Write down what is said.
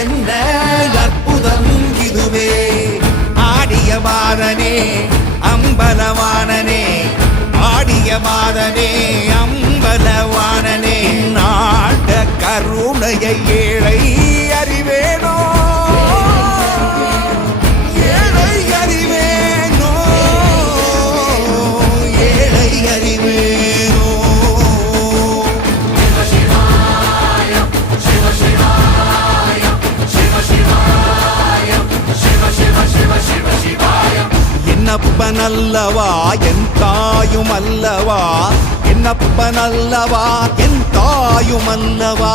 என்ன அற்புதம் இதுவே ஆடிய மாதனே அம்பலவானனே ஆடிய மாதனே அம்பலவானனே நாட கருணையை ஏழை அறிவேனோ ஏழை அறிவேனோ ஏழை அறிவேனோ என்னப்பனல்லவா என் தாயும் அல்லவா என்னப்பனல்லவா என் தாயும் அல்லவா